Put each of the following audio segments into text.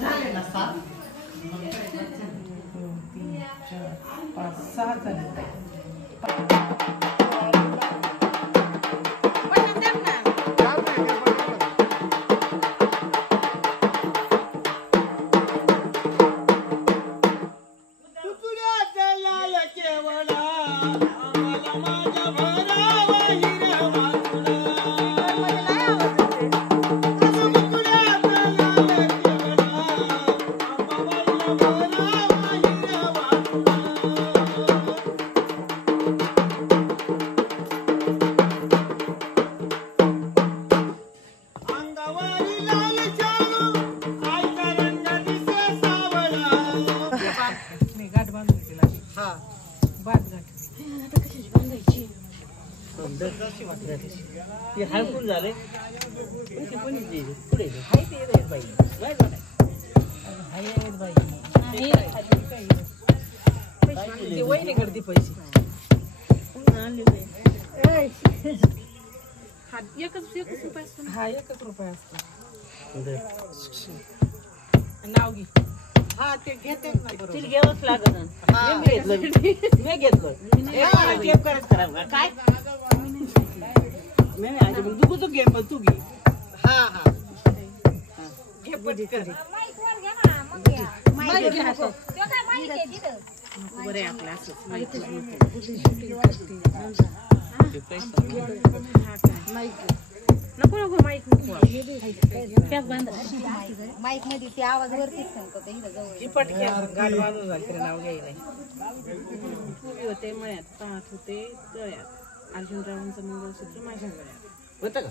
झाले ना 7 2 3 4 5 6 झाले ती हायपून झाले कोणी पुढे हाय ते बाई बाय हाय बाई ते वहिनी करते पैसे आणले हा एकच रुपया असतो हा 1 रुपया असतो नाव घे हा ते घेते ना बरोबर तिला घ्यावंच लागत मी घेतलं टेप करत करा काय नाही आज मग तू घे पण तू घे हा हा घे पट कर माईक घे ना तो काय माईक आहे तिथं बरे आपला असं माईक नको माईक त्याच बंद माईक मध्ये ते आवाज वरतीच सांगतो ते इथं जवळ पट घ्या गाड बांधून झालं नाव घ्यायला पूर्वी होते मळ्यात पाहत होते गळ्यात अर्जुनरावांचं मंगळसूत्र माझ्या गळ्यात होतं का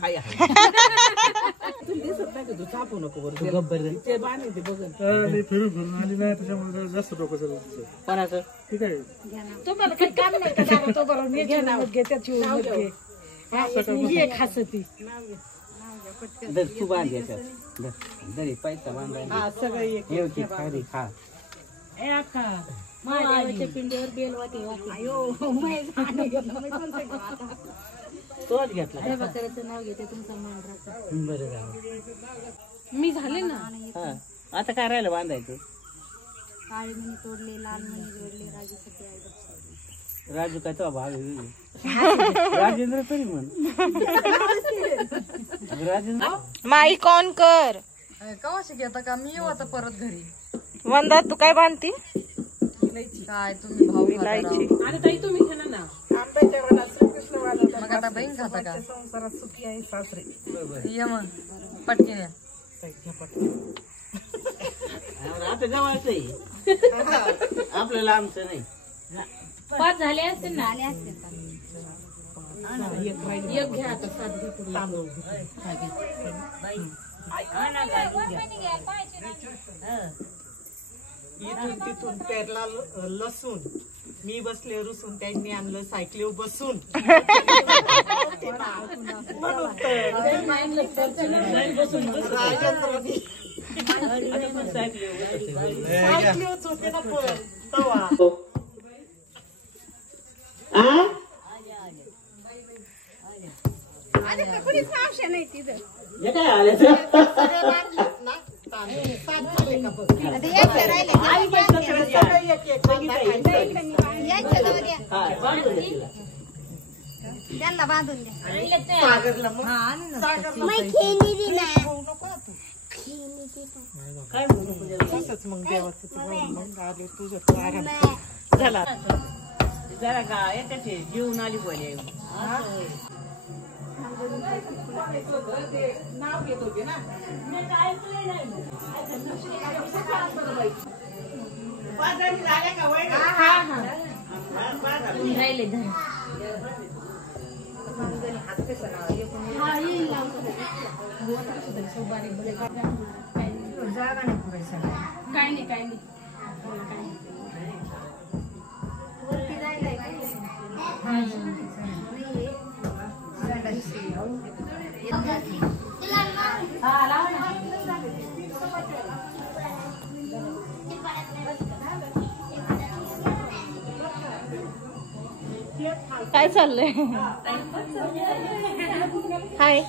हाय तू दिसत नाही का तू चापू नको बरं ते बांधले ते बघ फिरून आली नाही त्याच्यामुळे जास्त डोकं चाललं कोणाचं ठीक आहे तुम्हाला काही काम नाही का तो बरोबर घे त्याची ये खासती तू बांध याच्यात दरी पैसा बांधायला हा सगळं एक खारी खा ए खा महादेवाच्या पिंडीवर बेल वाटी अयो तोच घेतला देवाचं नाव घेते तुमचं मान राखा बरं झालं मी झाले ना हा आता काय राहिलं बांधायचं काळे मणी तोडले लाल मणी जोडले राजू सध्या राजू काय तो भाग राजेंद्र तरी म्हण राजेंद्र माई कोण कर कवाशी घेता का मी येऊ आता परत घरी वंदा तू काय बांधती काय तुम्ही भाऊ आणि ताई तुम्ही खाना ना आंब्याच्या वनात श्रीकृष्ण वाढवतात मग आता बहीण खाता का संसारात सुखी आहे सासरे ये मग पटकीन या आता जवळच आहे आपल्याला आमचं नाही 5 झाले असतील ना एक घ्या आता 7 घे तांदूळ इथून तिथून पेरला लसूण मी बसले रुसून त्यांनी आणलं सायकलीवर बसून सायकलीवरच होते ना पण तवा नाही तिथं काय आले त्यांना बांधून द्या काय तसंच मग देवाचं आले तुझं झाला जरा का याच्याचे जीवन आली बोले नाव घेत होते ना झाल्या का वय राहिले धन जागा नाही पुरेसा काय नाही वरती जायला काय चाललंय हाय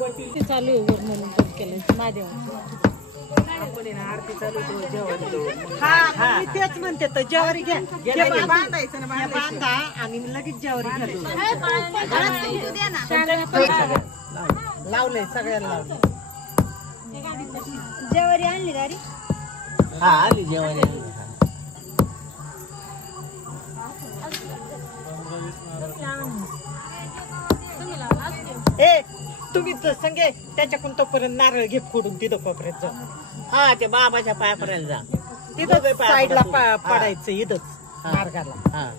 ते चालू आहे वर म्हणून बंद केलं महादेव. हा मी तेच म्हणते तर ज्वारी घ्या बांधायचं ना बांधा आणि लगेच ज्वारी घालू. लावलंय सगळ्यांना लावलं. जेवारी आणली गाडी. हा आली जेवारी आली. ए तुम्ही संगे त्याच्याकडून तोपर्यंत नारळ घे फोडून तिथं कोपऱ्यात जाऊ. हा ते बाबाच्या पायापर्यंत जा. तिथं साईडला पडायचं इथंच मार्गाला. हा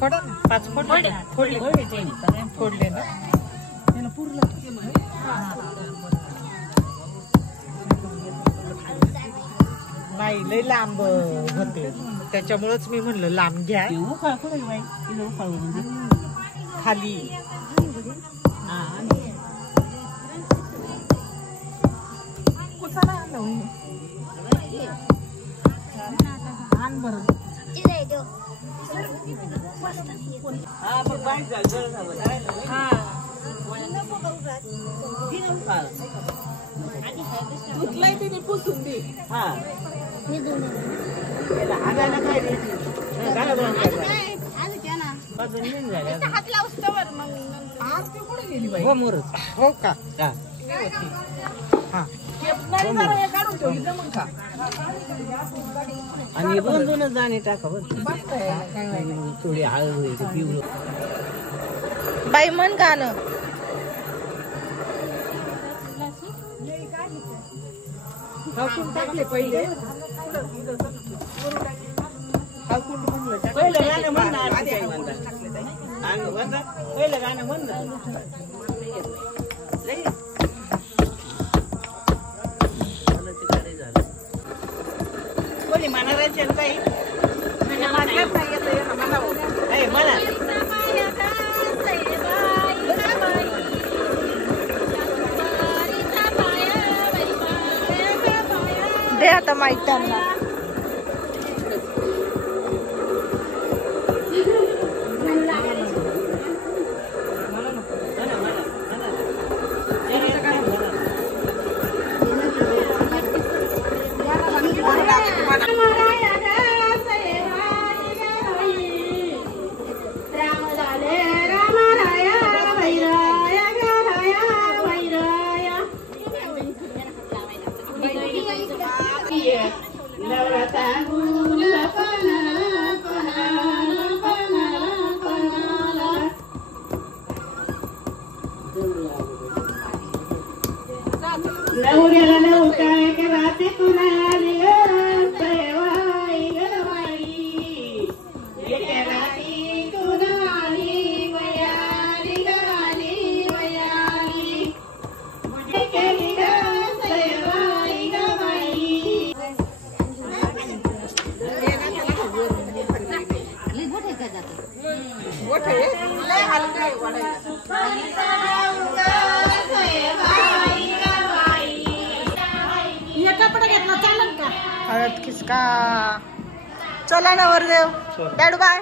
फोडा ना 5 फोडले ना त्याला पुरलं. नाही लय लांब होते त्याच्यामुळेच मी म्हणलं लांब घ्या. खाली आण बरं. तुटलाय तिने पुसून दे. हा आणायला काय रे बाजून येऊन झाल्या. हो मोरच हो का. हा आणि दोन जाणे टाका बरं. थोडी हळद होईल पिवळं. बाई मन गाणं. टाकले पहिले पहिलं गाणं म्हण ना. पहिलं गाणं म्हण ना. कोणी म्हणा राहायचं काही म्हणा. दे आता माहित त्यांना. हळद खिसका. चला ना वरदेव. बॅडू बाय.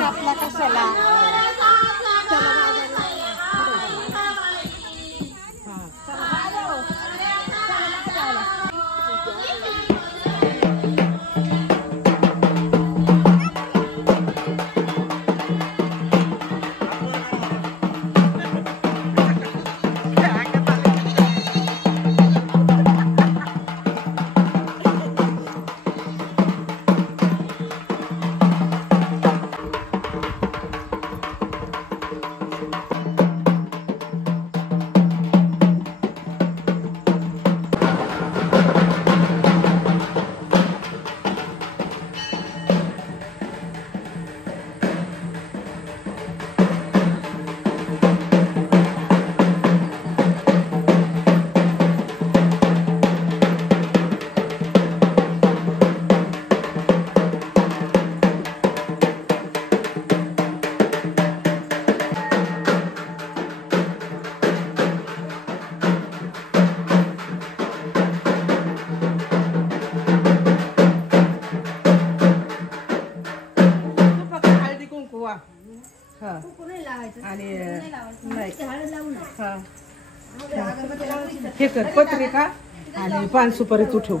आपला कशाला आणि नाही हा हे कर पत्रिका आणि पान सुपारी तू ठेव.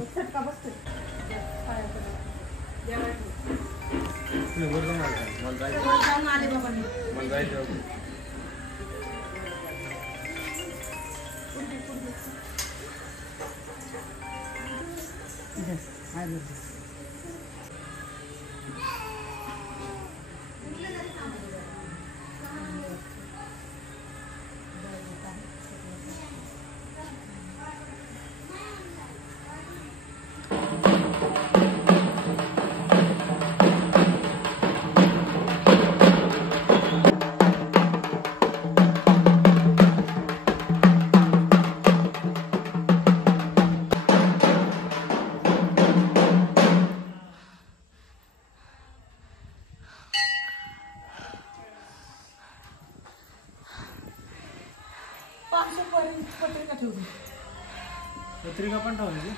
पत्रिका पण ठेवली.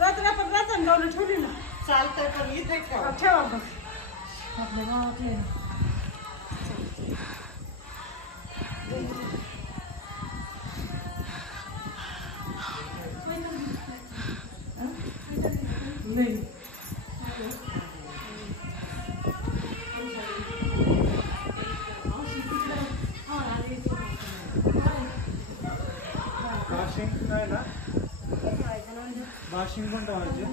रात्री आपण राजनगावला ठेवली ना. चालतंय पण इथे ठेवा. ठेवा बस आपल्या गावातले नाही. बाशिंग पण ठेवायचे.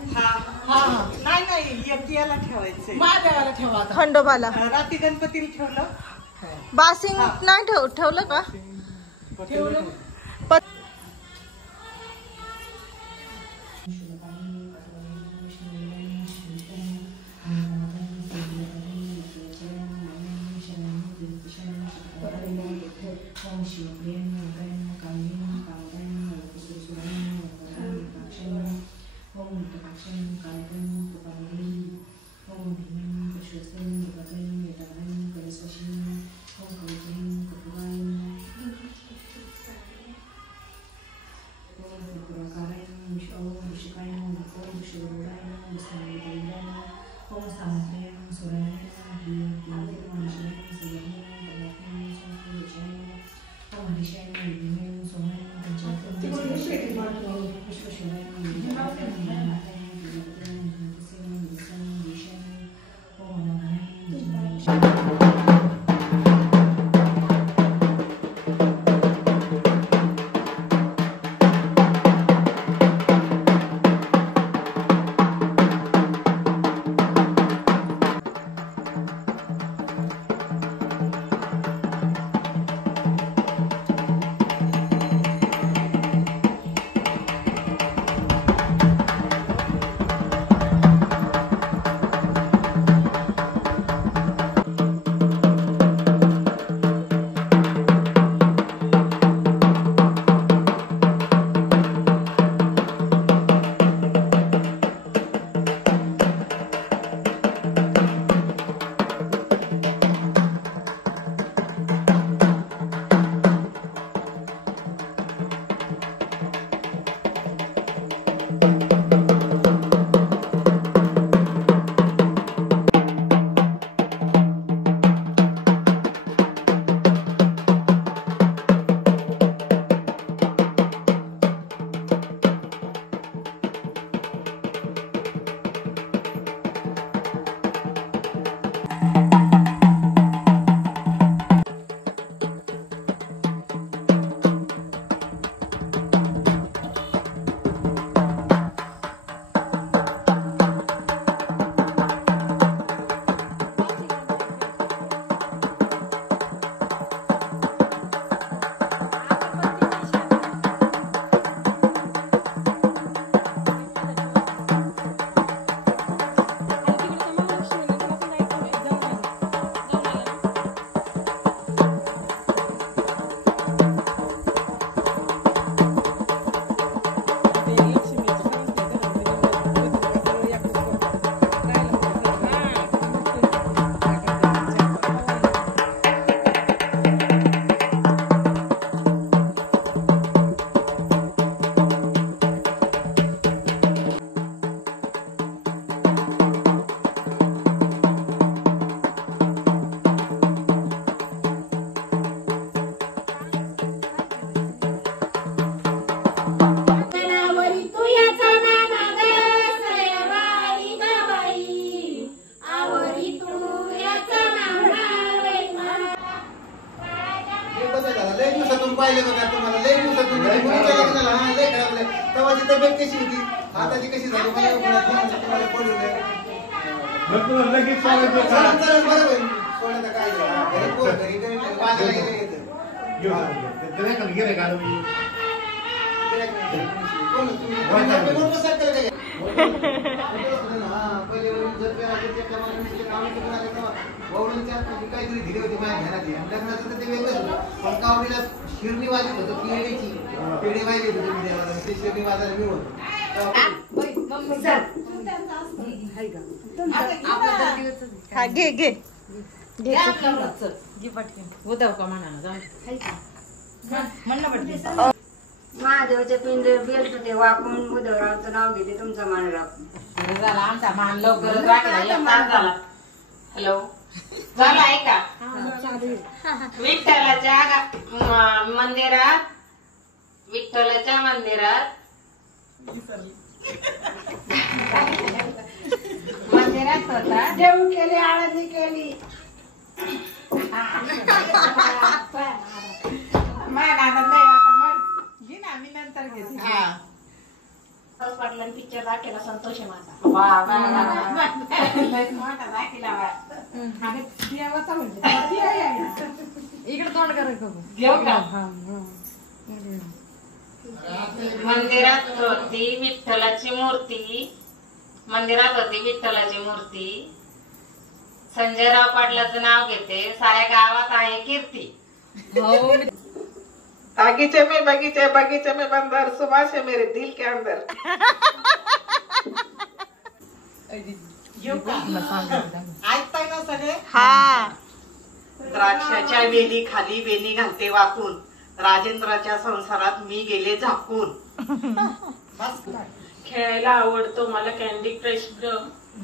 नाही एक याला ठेवायचंय. महादेवाला ठेवा आता. खंडोबाला रात्री गणपतीला ठेवलं. बासिंग नाही ठेवलं का? ठेवलं तब्येत कशी होती हाताची कशी झाली तुम्हाला पडलं लगेच चालायचं का? चालेल बरोबर सोडायचं काय घरी पोर घरी बाजारला गेलं येतं त्याने खाली गेले का तुम्ही? काहीतरी दिली होती माझ्या घरात लग्नाचं तर ते वेगळंच होतं पण कावडीला शिरणी वाजत होतो पेढ्याची पेढे वाजत होतो मी देवाला ते शिरणी वाजायला मी होतो हा घे घे उदव का म्हणा जाऊ म्हणणं पडते महादेवाच्या पिंडीवर बेल्ट ते वाकून बुधवरावचं नाव घेते तुमचा मान राखून झाला आमचा मान लवकरच राखला एक तास झाला हॅलो झाला ऐका विठ्ठलाच्या मंदिरात मंदिरात होता देव केली आळंदी केली पाटलांनी पिक्चर दाखवला संतोष माझा इकडे तोंड करायचं मंदिरात होती विठ्ठलाची मूर्ती संजयराव पाटलाचं नाव घेते साऱ्या गावात आहे कीर्ती बगीचे में बंदर सुबह से मेरे दिल के अंदर ऐकताय ना सगळे हा द्राक्षाच्या वेली खाली वेणी घालते वाकून राजेंद्राच्या संसारात मी गेले झाकून खेळायला आवडतो मला कॅन्डी क्रश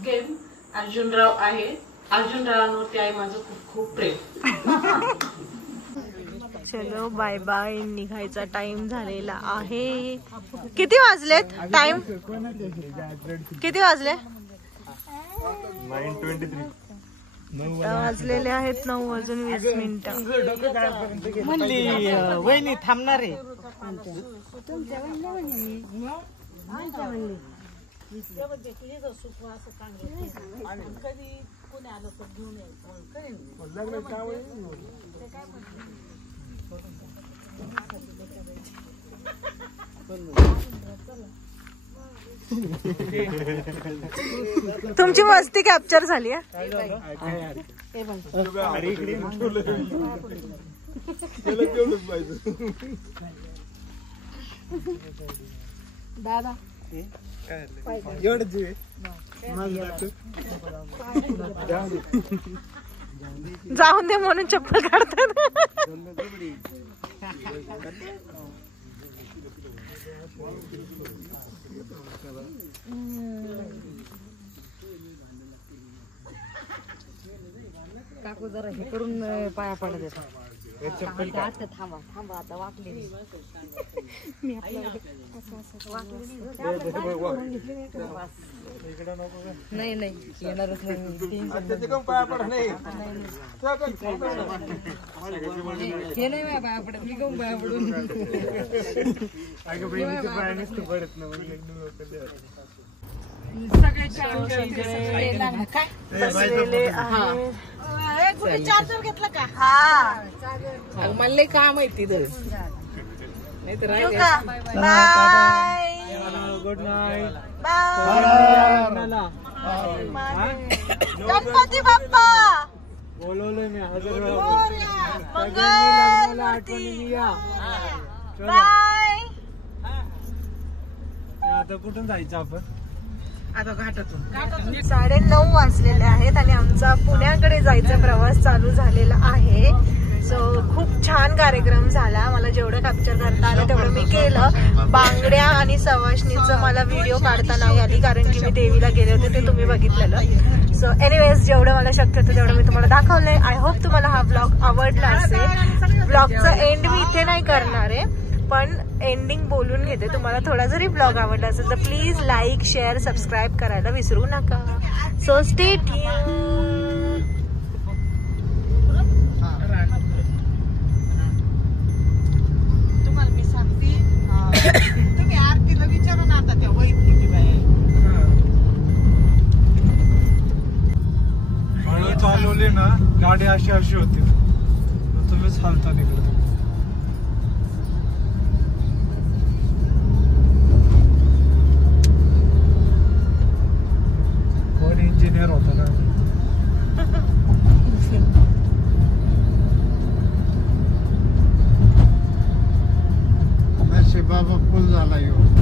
गेम अर्जुनराव आहे अर्जुनरावांवरती आहे माझं खूप खूप प्रेम चलो बाय बाय निघायचा टाइम झालेला आहे किती वाजलेत टाइम किती वाजले 9:23 वाजलेले आहेत 9:20 म्हणली वहिनी थांबणार आहे तुमची मस्ती कॅप्चर झाली दादा जाऊन दे म्हणून चप्पल काढतात काकू जरा हे करून पाया पडत येतात थांबा थांबा आता वाकले मी नाही नाही येणारच नाही हे नाही माझ्या पाया पडत मी काऊन पाया पडून चार्जर घेतलं का मला काम आहे तिथं bye good night bye Ganpati Bappa बोलवलंय मी हजर मंगलमूर्ती बाय आता कुठून जायचं आपण आता घाटातून 9:30 वाजलेले आहेत आणि आमचा पुण्याकडे जायचा प्रवास चालू झालेला आहे सो खूप छान कार्यक्रम झाला मला जेवढं कॅप्चर करता आलं तेवढं मी केलं बांगड्या आणि सवाष्णीचं मला व्हिडिओ काढता नाही आली कारण की मी देवीला गेले होते ते तुम्ही बघितलेलं सो एनिवेज जेवढं मला शक्य होतं तेवढं मी तुम्हाला दाखवलंय आय होप तुम्हाला हा ब्लॉग आवडला असेल ब्लॉगचा एंड मी इथे नाही करणार आहे पण एंडिंग बोलून घेते तुम्हाला थोडा जरी ब्लॉग आवडला असेल तर प्लीज लाईक शेअर सबस्क्राईब करायला विसरू नका सो स्टे ट्यून्ड तुम्हाला मी सांगते तुम्ही आरतीला विचारून गाडी अशी अशी होती तुम्हीच हालता निघत कोण इंजिनियर होता ना बाबा फुल झाला येऊ